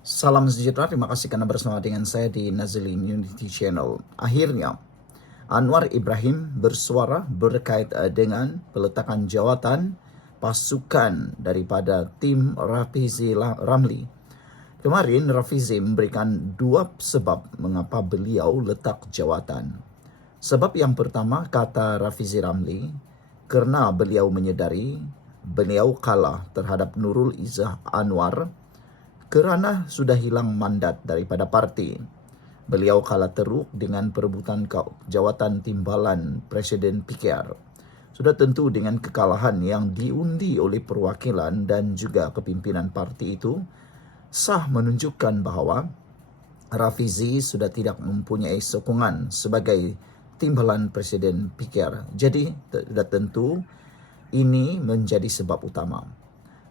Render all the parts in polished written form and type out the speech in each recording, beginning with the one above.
Salam sejahtera, terima kasih karena bersama dengan saya di Nazilin Unity Channel. Akhirnya, Anwar Ibrahim bersuara berkait dengan peletakan jawatan pasukan daripada tim Rafizi Ramli. Kemarin Rafizi memberikan dua sebab mengapa beliau letak jawatan. Sebab yang pertama, kata Rafizi Ramli, kerana beliau menyedari beliau kalah terhadap Nurul Izzah Anwar kerana sudah hilang mandat daripada parti. Beliau kalah teruk dengan perebutan jawatan timbalan Presiden PKR. Sudah tentu dengan kekalahan yang diundi oleh perwakilan dan juga kepimpinan parti itu, sah menunjukkan bahawa Rafizi sudah tidak mempunyai sokongan sebagai timbalan Presiden PKR. Jadi, sudah tentu ini menjadi sebab utama.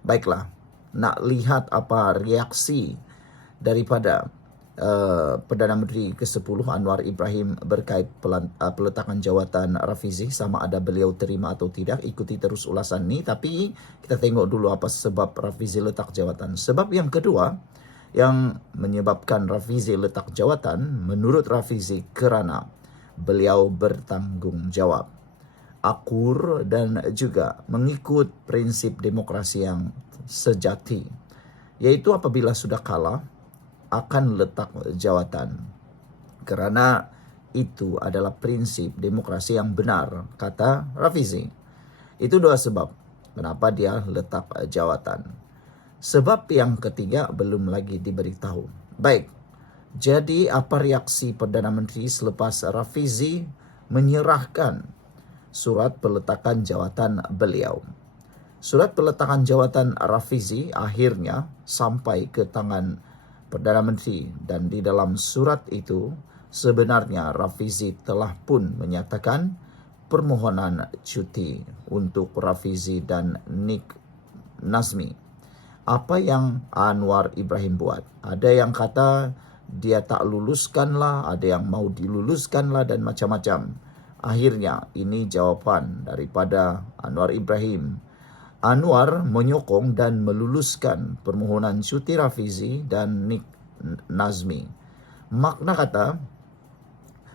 Baiklah, nak lihat apa reaksi daripada Perdana Menteri ke-10 Anwar Ibrahim berkait peletakan jawatan Rafizi, sama ada beliau terima atau tidak. Ikuti terus ulasan ni, tapi kita tengok dulu apa sebab Rafizi letak jawatan. Sebab yang kedua yang menyebabkan Rafizi letak jawatan, menurut Rafizi kerana beliau bertanggungjawab, akur dan juga mengikut prinsip demokrasi yang sejati, yaitu apabila sudah kalah akan letak jawatan, kerana itu adalah prinsip demokrasi yang benar, kata Rafizi. Itu dua sebab kenapa dia letak jawatan. Sebab yang ketiga belum lagi diberitahu. Baik, jadi apa reaksi Perdana Menteri selepas Rafizi menyerahkan surat peletakan jawatan beliau? Surat peletakan jawatan Rafizi akhirnya sampai ke tangan Perdana Menteri, dan di dalam surat itu sebenarnya Rafizi telah pun menyatakan permohonan cuti untuk Rafizi dan Nik Nazmi. Apa yang Anwar Ibrahim buat? Ada yang kata dia tak luluskanlah, ada yang mau diluluskanlah dan macam-macam. Akhirnya ini jawapan daripada Anwar Ibrahim. Anwar menyokong dan meluluskan permohonan cuti Rafizi dan Nik Nazmi. Makna kata,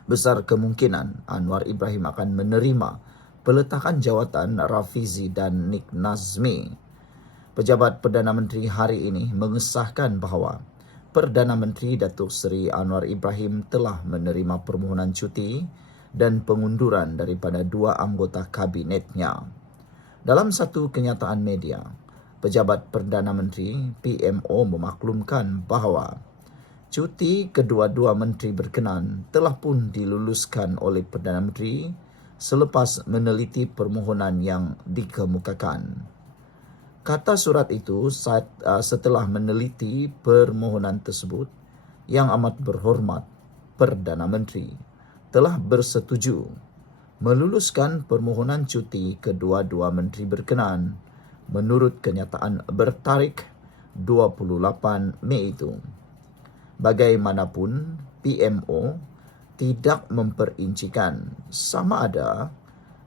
besar kemungkinan Anwar Ibrahim akan menerima peletakan jawatan Rafizi dan Nik Nazmi. Pejabat Perdana Menteri hari ini mengesahkan bahawa Perdana Menteri Datuk Seri Anwar Ibrahim telah menerima permohonan cuti dan pengunduran daripada dua anggota kabinetnya. Dalam satu kenyataan media, pejabat Perdana Menteri PMO memaklumkan bahawa cuti kedua-dua menteri berkenan telah pun diluluskan oleh Perdana Menteri selepas meneliti permohonan yang dikemukakan. Kata surat itu, setelah meneliti permohonan tersebut, Yang Amat Berhormat Perdana Menteri telah bersetuju meluluskan permohonan cuti kedua-dua menteri berkenaan menurut kenyataan bertarikh 28 Mei itu. Bagaimanapun, PMO tidak memperincikan sama ada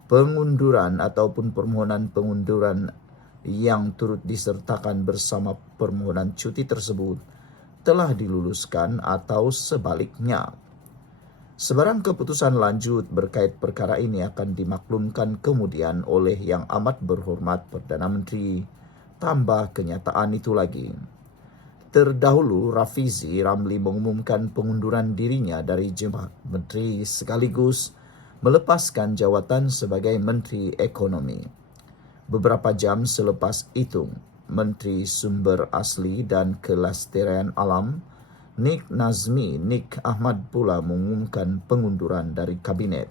pengunduran ataupun permohonan pengunduran yang turut disertakan bersama permohonan cuti tersebut telah diluluskan atau sebaliknya. Sebarang keputusan lanjut berkait perkara ini akan dimaklumkan kemudian oleh Yang Amat Berhormat Perdana Menteri. Tambah kenyataan itu lagi, terdahulu Rafizi Ramli mengumumkan pengunduran dirinya dari Jabatan Menteri sekaligus melepaskan jawatan sebagai Menteri Ekonomi. Beberapa jam selepas itu, Menteri Sumber Asli dan Kelestarian Alam Nik Nazmi Nik Ahmad pula mengumumkan pengunduran dari kabinet.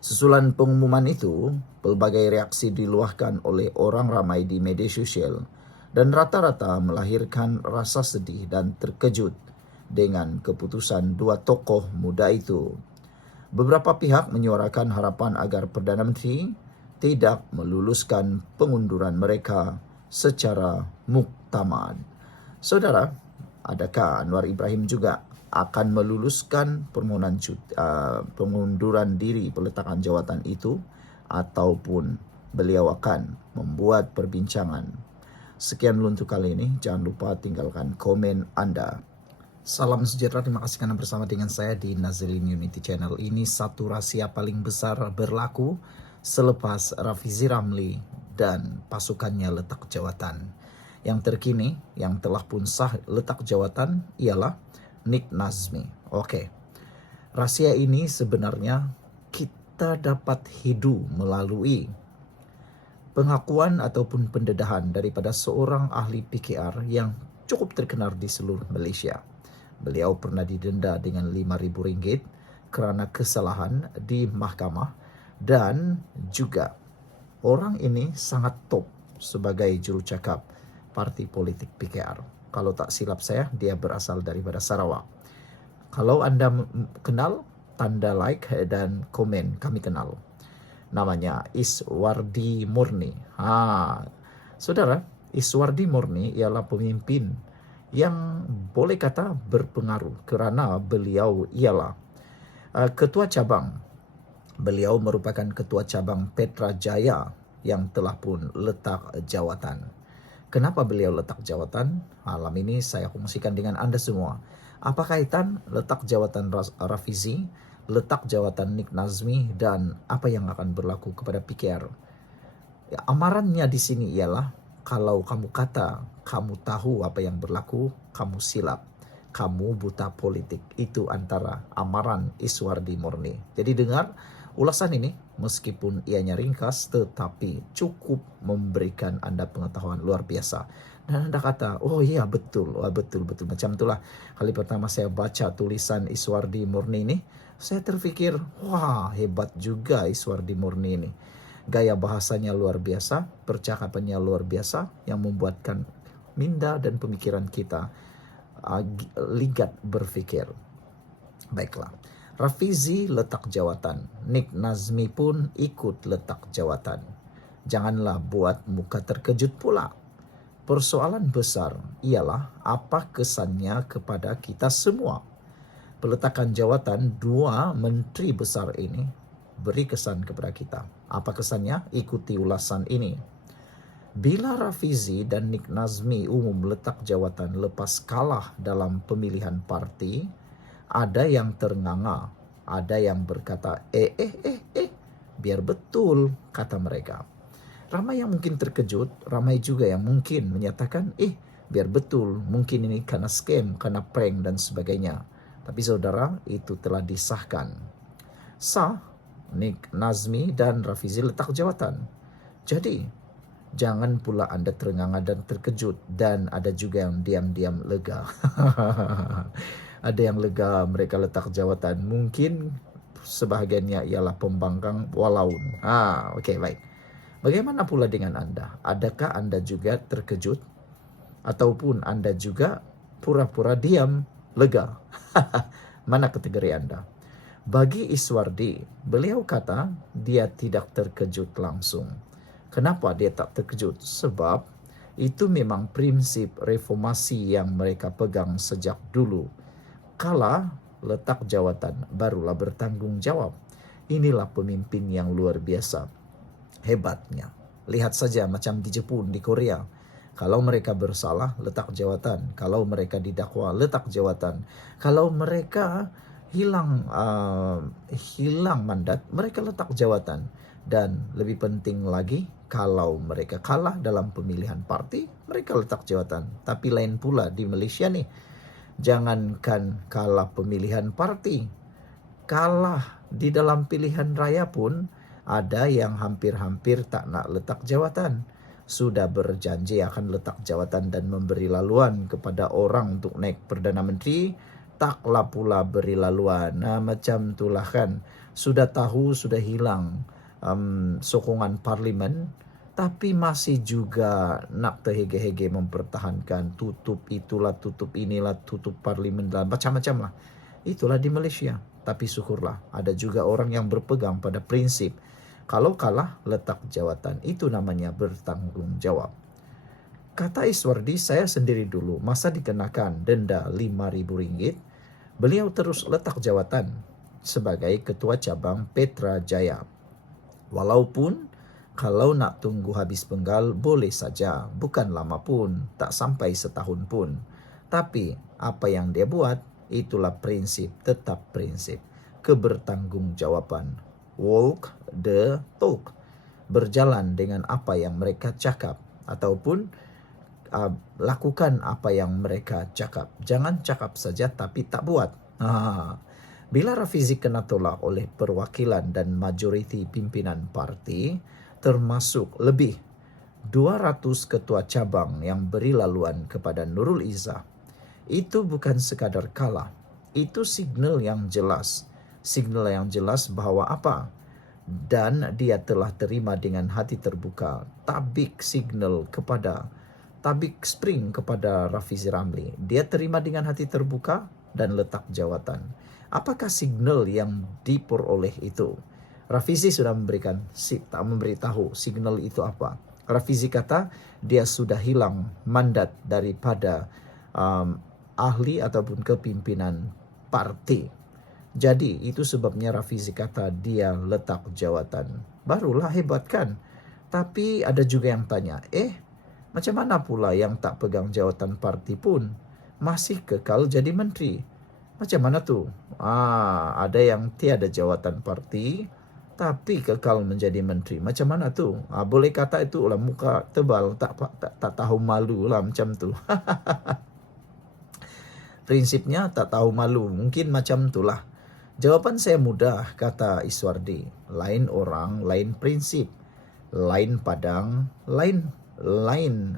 Susulan pengumuman itu, pelbagai reaksi diluahkan oleh orang ramai di media sosial dan rata-rata melahirkan rasa sedih dan terkejut dengan keputusan dua tokoh muda itu. Beberapa pihak menyuarakan harapan agar Perdana Menteri tidak meluluskan pengunduran mereka secara muktamad. Saudara, adakah Anwar Ibrahim juga akan meluluskan permohonan pengunduran diri peletakan jawatan itu, ataupun beliau akan membuat perbincangan? Sekian dulu untuk kali ini. Jangan lupa tinggalkan komen Anda. Salam sejahtera, terima kasih karena bersama dengan saya di Nazilin Unity Channel. Ini satu rahasia paling besar berlaku selepas Rafizi Ramli dan pasukannya letak jawatan. Yang terkini, yang telah pun sah letak jawatan ialah Nick Nazmi. Oke, rahasia ini sebenarnya kita dapat hidu melalui pengakuan ataupun pendedahan daripada seorang ahli PKR yang cukup terkenal di seluruh Malaysia. Beliau pernah didenda dengan RM5,000 kerana kesalahan di mahkamah dan juga orang ini sangat top sebagai jurucakap parti politik PKR. Kalau tak silap saya, dia berasal daripada Sarawak. Kalau anda kenal, tanda like dan komen, kami kenal. Namanya Iswardi Murni. Saudara, Iswardi Murni ialah pemimpin yang boleh kata berpengaruh kerana beliau ialah ketua cabang. Beliau merupakan ketua cabang Petra Jaya yang telah pun letak jawatan. Kenapa beliau letak jawatan? Malam ini saya kongsikan dengan anda semua. Apa kaitan letak jawatan Rafizi, letak jawatan Nick Nazmi, dan apa yang akan berlaku kepada PKR? Ya, amarannya di sini ialah kalau kamu kata kamu tahu apa yang berlaku, kamu silap. Kamu buta politik. Itu antara amaran Iswardi Murni. Jadi dengar ulasan ini, meskipun ianya ringkas, tetapi cukup memberikan anda pengetahuan luar biasa. Dan anda kata, oh iya betul, betul. Macam itulah kali pertama saya baca tulisan Iswardi Murni ini, saya terfikir, wah hebat juga Iswardi Murni ini. Gaya bahasanya luar biasa, percakapannya luar biasa, yang membuatkan minda dan pemikiran kita ligat berfikir. Baiklah, Rafizi letak jawatan, Nick Nazmi pun ikut letak jawatan. Janganlah buat muka terkejut pula. Persoalan besar ialah apa kesannya kepada kita semua. Peletakan jawatan dua menteri besar ini beri kesan kepada kita. Apa kesannya? Ikuti ulasan ini. Bila Rafizi dan Nick Nazmi umum letak jawatan lepas kalah dalam pemilihan parti, ada yang ternganga, ada yang berkata, biar betul, kata mereka. Ramai yang mungkin terkejut, ramai juga yang mungkin menyatakan, biar betul, mungkin ini karena scam, karena prank dan sebagainya. Tapi saudara, itu telah disahkan. Sah, Nick Nazmi dan Rafizi letak jawatan. Jadi, jangan pula anda terengah dan terkejut. Dan ada juga yang diam-diam lega. Ada yang lega mereka letak jawatan. Mungkin sebahagiannya ialah pembangkang walaun. Okey, baik. Bagaimana pula dengan anda? Adakah anda juga terkejut? Ataupun anda juga pura-pura diam, lega? Mana kategori anda? Bagi Iswardi, beliau kata dia tidak terkejut langsung. Kenapa dia tak terkejut? Sebab itu memang prinsip reformasi yang mereka pegang sejak dulu. Kala letak jawatan, barulah bertanggung jawab. Inilah pemimpin yang luar biasa. Hebatnya. Lihat saja macam di Jepun, di Korea. Kalau mereka bersalah, letak jawatan. Kalau mereka didakwa, letak jawatan. Kalau mereka hilang mandat, mereka letak jawatan. Dan lebih penting lagi, kalau mereka kalah dalam pemilihan parti, mereka letak jawatan. Tapi lain pula di Malaysia nih, jangankan kalah pemilihan parti, kalah di dalam pilihan raya pun ada yang hampir-hampir tak nak letak jawatan. Sudah berjanji akan letak jawatan dan memberi laluan kepada orang untuk naik Perdana Menteri, taklah pula beri laluan. Macam itulah kan. Sudah tahu, sudah hilang sokongan parlimen, tapi masih juga nak terhege-hege mempertahankan tutup itulah, tutup inilah, tutup parlimen lah, macam-macam lah. Itulah di Malaysia. Tapi syukurlah, ada juga orang yang berpegang pada prinsip, kalau kalah, letak jawatan. Itu namanya bertanggung jawab. Kata Iswardi, saya sendiri dulu, masa dikenakan denda RM5,000, beliau terus letak jawatan sebagai ketua cabang Petra Jaya. Walaupun Kalau nak tunggu habis penggal, boleh saja. Bukan lama pun, tak sampai setahun pun. Tapi, apa yang dia buat, itulah prinsip, tetap prinsip. Kebertanggungjawaban. Walk the talk. Berjalan dengan apa yang mereka cakap. Ataupun lakukan apa yang mereka cakap. Jangan cakap saja tapi tak buat. Bila Rafizi kena tolak oleh perwakilan dan majoriti pimpinan parti, termasuk lebih 200 ketua cabang yang beri laluan kepada Nurul Izzah, itu bukan sekadar kalah. Itu signal yang jelas. Signal yang jelas bahawa apa? Dan dia telah terima dengan hati terbuka tabik spring kepada Rafizi Ramli. Dia terima dengan hati terbuka dan letak jawatan. Apakah signal yang diperoleh itu? Rafizi sudah tak memberitahu signal itu apa. Rafizi kata dia sudah hilang mandat daripada ahli ataupun kepimpinan parti. Jadi itu sebabnya Rafizi kata dia letak jawatan. Barulah hebat kan? Tapi ada juga yang tanya, macam mana pula yang tak pegang jawatan parti pun masih kekal jadi menteri? Macam mana tu? Ada yang tiada jawatan parti tapi kekal menjadi menteri. Macam mana tu? Boleh kata itu lah muka tebal, tak tahu malu lah macam tu. Prinsipnya tak tahu malu, mungkin macam itulah. Jawapan saya mudah, kata Iswardi. Lain orang, lain prinsip. Lain padang, lain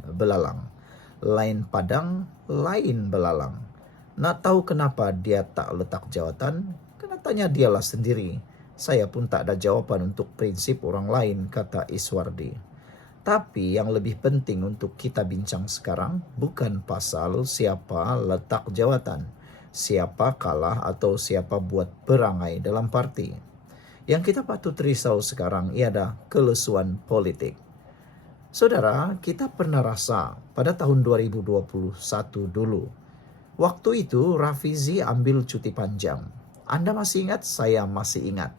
belalang. Lain padang, lain belalang. Nak tahu kenapa dia tak letak jawatan? Kena tanya dialah sendiri. Saya pun tak ada jawapan untuk prinsip orang lain, kata Iswardi. Tapi yang lebih penting untuk kita bincang sekarang bukan pasal siapa letak jawatan, siapa kalah atau siapa buat perangai dalam parti. Yang kita patut risau sekarang ialah kelesuan politik. Saudara, kita pernah rasa pada tahun 2021 dulu. Waktu itu Rafizi ambil cuti panjang. Anda masih ingat? Saya masih ingat.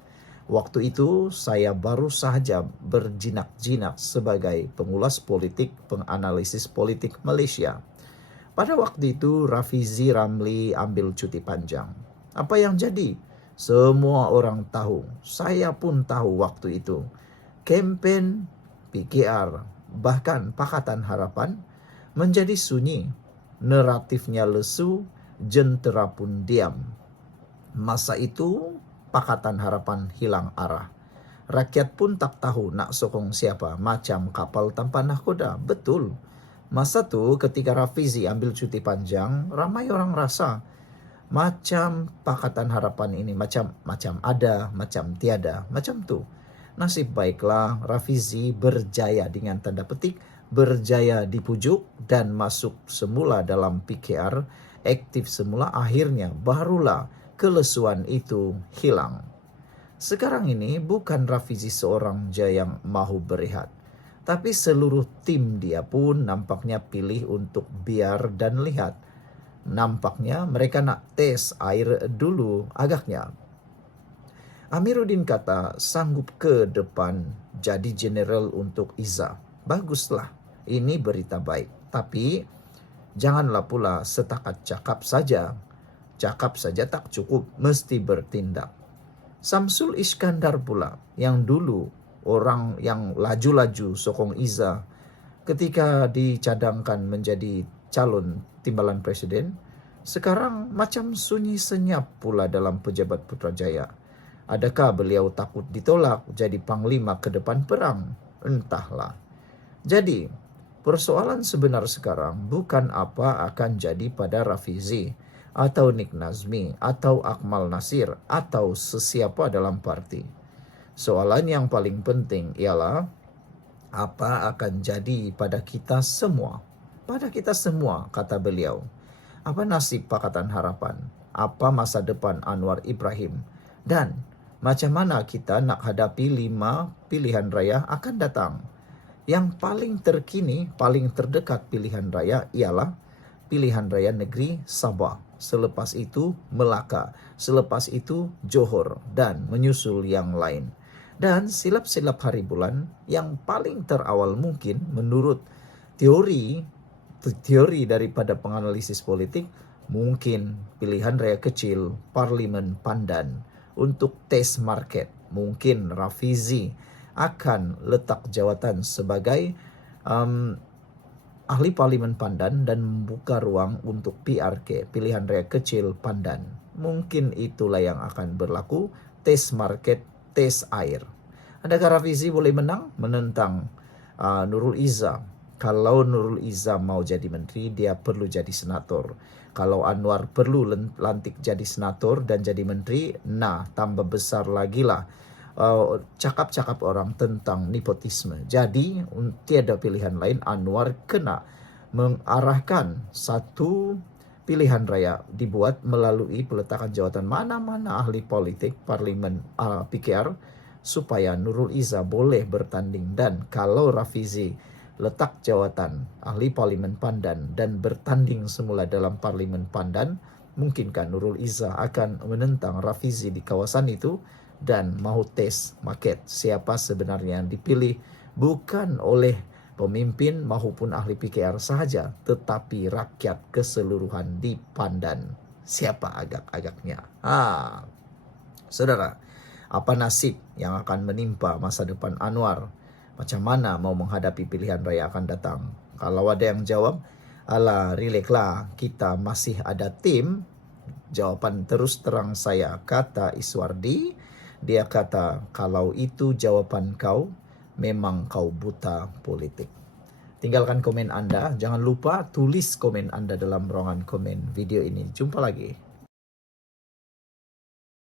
Waktu itu saya baru sahaja berjinak-jinak sebagai pengulas politik, penganalisis politik Malaysia. Pada waktu itu Rafizi Ramli ambil cuti panjang. Apa yang jadi? Semua orang tahu. Saya pun tahu waktu itu. Kempen PKR, bahkan Pakatan Harapan menjadi sunyi. Naratifnya lesu, jentera pun diam. Masa itu Pakatan Harapan hilang arah. Rakyat pun tak tahu nak sokong siapa, macam kapal tanpa nahkoda. Betul. Masa tu ketika Rafizi ambil cuti panjang, ramai orang rasa macam Pakatan Harapan ini macam ada, macam tiada, macam tu. Nasib baiklah Rafizi berjaya dengan tanda petik, berjaya dipujuk dan masuk semula dalam PKR, aktif semula, akhirnya barulah kelesuan itu hilang. Sekarang ini bukan Rafizi seorang je yang mahu berehat, tapi seluruh tim dia pun nampaknya pilih untuk biar dan lihat. Nampaknya mereka nak tes air dulu agaknya. Amiruddin kata sanggup ke depan jadi general untuk Izzah. Baguslah, ini berita baik. Tapi janganlah pula setakat cakap saja. Cakap saja tak cukup, mesti bertindak. Samsul Iskandar pula, yang dulu orang yang laju-laju sokong Izzah ketika dicadangkan menjadi calon timbalan presiden, sekarang macam sunyi senyap pula dalam pejabat Putrajaya. Adakah beliau takut ditolak jadi panglima ke depan perang? Entahlah. Jadi, persoalan sebenar sekarang bukan apa akan jadi pada Rafizi atau Nik Nazmi atau Akmal Nasir atau sesiapa dalam parti. Soalan yang paling penting ialah apa akan jadi pada kita semua. Pada kita semua, kata beliau. Apa nasib Pakatan Harapan? Apa masa depan Anwar Ibrahim? Dan macam mana kita nak hadapi 5 pilihan raya akan datang? Yang paling terkini, paling terdekat pilihan raya ialah pilihan raya negeri Sabah. Selepas itu Melaka. Selepas itu Johor dan menyusul yang lain. Dan silap-silap hari bulan yang paling terawal mungkin menurut teori daripada penganalisis politik, mungkin pilihan raya kecil Parlimen Pandan untuk tes market. Mungkin Rafizi akan letak jawatan sebagai ahli Parlimen Pandan dan membuka ruang untuk PRK, pilihan raya kecil Pandan. Mungkin itulah yang akan berlaku, tes market, tes air. Adakah Rafizi boleh menang menentang Nurul Izzah? Kalau Nurul Izzah mau jadi menteri, dia perlu jadi senator. Kalau Anwar perlu lantik jadi senator dan jadi menteri, nah tambah besar lagi lah cakap-cakap orang tentang nepotisme. Jadi tiada pilihan lain, Anwar kena mengarahkan satu pilihan raya dibuat melalui peletakan jawatan mana-mana ahli politik Parlimen PKR supaya Nurul Izzah boleh bertanding. Dan kalau Rafizi letak jawatan ahli Parlimen Pandan dan bertanding semula dalam Parlimen Pandan, mungkinkah Nurul Izzah akan menentang Rafizi di kawasan itu dan mau tes market siapa sebenarnya yang dipilih, bukan oleh pemimpin maupun ahli PKR sahaja, tetapi rakyat keseluruhan di Pandan. Siapa agak-agaknya? Saudara, apa nasib yang akan menimpa masa depan Anwar? Macam mana mau menghadapi pilihan raya akan datang? Kalau ada yang jawab, alah relaxlah, kita masih ada tim. Jawapan terus terang saya, kata Iswardi. Dia kata, kalau itu jawaban kau, memang kau buta politik. Tinggalkan komen Anda. Jangan lupa tulis komen Anda dalam ruangan komen video ini. Jumpa lagi.